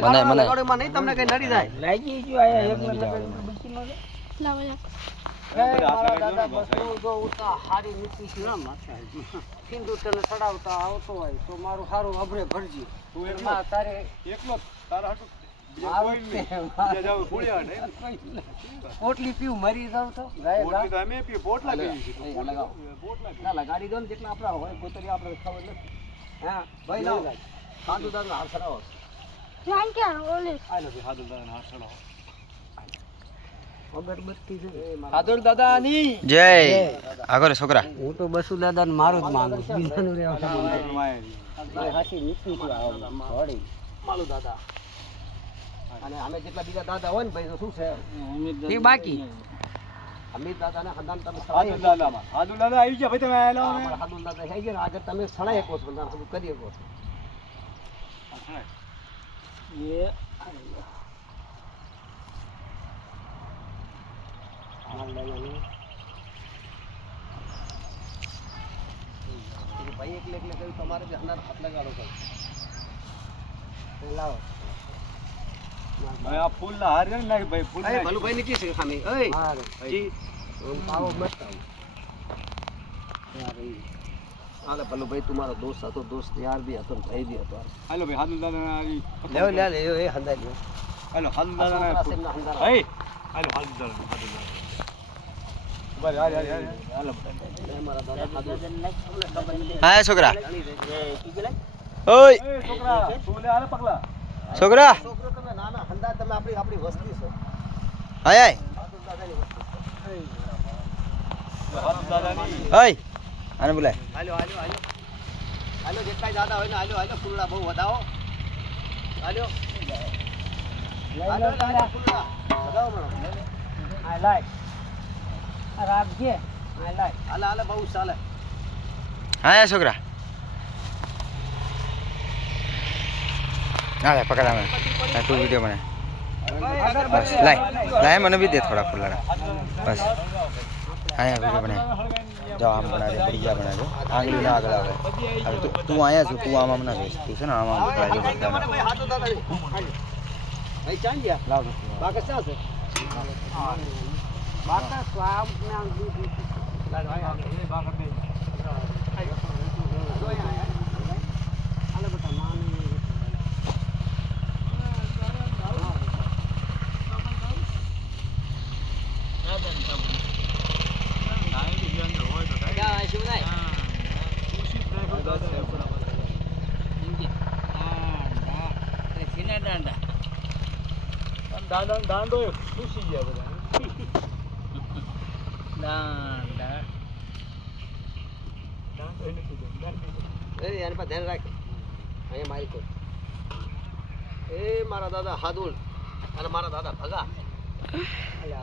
મને મને લગાડોમાં નહીં તમને કઈ નડી જાય લાગી ગયો આયા એક લગાડી બચી નો લાવો મારા દાદા બસો જો ઉતા હારી નીતિ છે ના માથા સિંદૂર તને ચડાવતા આવતો હોય તો મારું સારું અભરે ભરજી તું એકલા તારે એકલો તારા હાટુ પોટલી પીવું મરી જાવ તો પોટલી તો અમે પી પોટલા પીવી છે પોટલા લગાડી દો ને જેટલા આપડા હોય કોતરી આપણે ખબર નથી હા ભાઈ લાવ સાધુ દાદા હાથ ચડાવો ધ્યાન કે ઓલે આ લો સાધુ દાદા હાથ ચડાવો અગરબત્તી છે સાધુ દાદાની જય આગળ છોકરા હું તો બસુ દાદા ને મારું જ માંગુ બીજાનું રે હાસી નીકળી છે થોડી માલુ દાદા અને અમે જેટલા બીજા દાદા હોય ને ભાઈ તો શું છે એ બાકી અમિત દાદા ને હદાન તમે સાધુ દાદામાં સાધુ દાદા આવી ગયા ભાઈ તમે આયેલા ને સાધુ દાદા થઈ ગયા આગળ તમે સળાઈ શકો છો તમે કરી શકો છો એ ભાઈ એકલે એકલે કહ્યું તમારે જ હનાર હાથ લગાડો કહ્યું લાવો આ ફૂલ ના હાર ને નાખી ભાઈ ફૂલ એ ભલું ભાઈ ની કી છે ખામી ઓય જી પાવો મસ્ત યાર આલે ભલું ભાઈ તમારો દોસ્ત હતો દોસ્ત યાર ભી હતો ભાઈ ભી હતો હાલો ભાઈ સાધુ દાદા આવી લેવો લે લે એ હંદા લ્યો હાલો સાધુ દાદા હંદા એ હાલો સાધુ દાદા બરાબર હાલ હાલ હાલો મારા દાદા સાધુ હા છોકરા ઓય એ છોકરા તું લે હાલે પગલા છોકરા છોકરો તમે નાના હંદા તમે આપણી વસ્તી છો હાય હાય સાધુ દાદાની વસ્તી સાધુ દાદાની હાય આને બોલાય હાલો હાલો હાલો હાલો જેટલા દાદા હોય ને હાલો હાલો ફૂલડા બહુ વધાવો હાલો હાલો હાલો ફૂલડા વધાવો મને આ લાય આ રાખજે આ લાય હાલે હાલે બહુ ચાલે હા છોકરા હા પકડ આવે તું વિડીયો બને બસ લાય લાય મને બી દે થોડા ફૂલડા બસ હા વિડીયો બને જાઓ આમ બના દે बढ़िया बना दे आंगली ना આગળ આવે હવે તું આયા છું તું આમ ના બેસ તું છે ને આમ બના દે બધા ભાઈ હાથો દાદા ભાઈ ચાંદ ગયા લાવ બાકસ ક્યાં છે બાકસ આમ ના દાદા દાંડો ખુશી ગયા બધા દાંડા એ યાર પર ધ્યાન રાખ અહીંયા મારી તો એ મારા દાદા હાદુલ અને મારા દાદા ભગા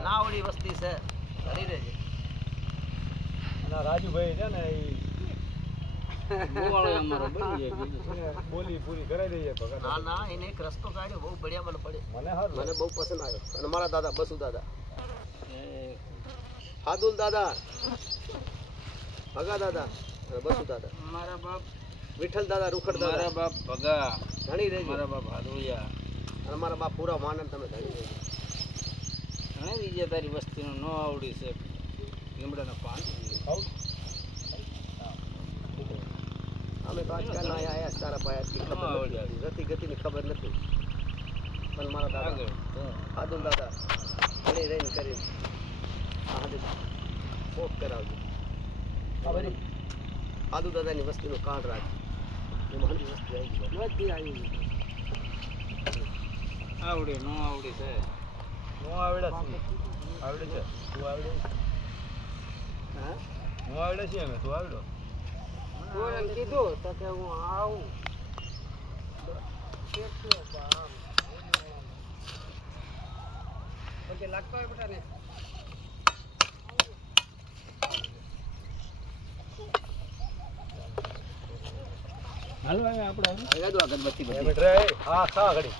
નાવડી વસ્તી છે ઘણી રહેજે અને રાજુભાઈ છે ને એ બોલી પૂરી કરાવી દઈએ ભગત ના ના એને એક રસ્તો કાઢ્યો બહુ બઢિયા મને પડે મને હારું મને બહુ પસંદ આવ્યો અને મારા દાદા બસુ દાદા હાદુલ દાદા ભગા દાદા અને બસુ દાદા મારા બાપ વિઠ્ઠલ દાદા રૂખડ દાદા મારા બાપ ભગા ઘણી રહેજે મારા બાપ હાદુયા અને મારા બાપ પૂરા માનન તમે ઘણી રહેજે ઘણી બીજે તારી વસ્તીનું ન આવડી છે લીમડાના પાન અમે તો આજકાલ ના આયા છે તારા પાસે આટલી ખબર નથી ગતિ ગતિની ખબર નથી પણ મારા દાદા હાદુલ દાદા ઘણી રહીને કરી આ હાદુ ફોક કરાવજો ખબર હાદુ દાદાની વસ્તીનું કાર્ડ રાખ એમાં હંધી વસ્તી આવી બધી આવી આવડે ન આવડી છે નો આવડે છે આવડે છે તું આવડે હા નો આવડે છે અમે તું આવડો તું એમ કીધું તો કે હું આવું પછી લાગતો હોય બેટા ને હાલો આપણે લગાડો અગરબત્તી બધી બેટરે હા ખા ઘડી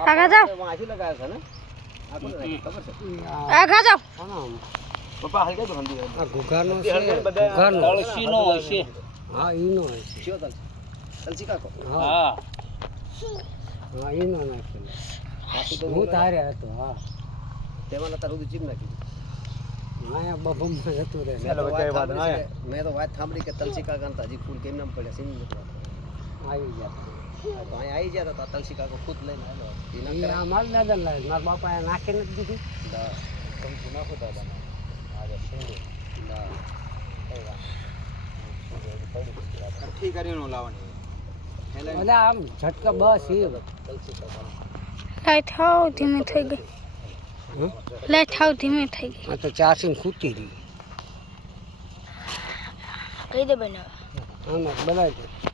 કાકા જાઓ વાંચી લગાવ્યો છે ને આ કોણ ખબર છે કાકા જાઓ પપ્પા હલકે તો હંધી આ ઘુઘારનો છે ઘુઘારનો તળસીનો હોય છે હા ઈનો હોય છે કયો તલસી કાકો હા હા એનો નાખેલો બાકી તો હું તારે હતો હા તેમાં તાર સુધી ચીમ નાખી હા બબમ જતું રહે મેં તો વાત સાંભળી કે તલસી કાકા હતા હજી ફૂલ કેમ નામ પડ્યા સીમ આવી ગયા તો અહીં આવી ગયા હતા તલસી કાકો ખુદ લઈને આવ્યો માર દાદા લાવે મારા બાપા નાખી નથી દીધી નાખો દાદા ઠીક કરીને લાવવાની એટલે આમ ઝટકા બસ એ લાઈટ હાવ ધીમી થઈ ગઈ લાઈટ હાવ ધીમી થઈ ગઈ આ તો ચાર્જિંગ ખૂટી રહી કઈ દે બનાવે આમાં બનાવી દે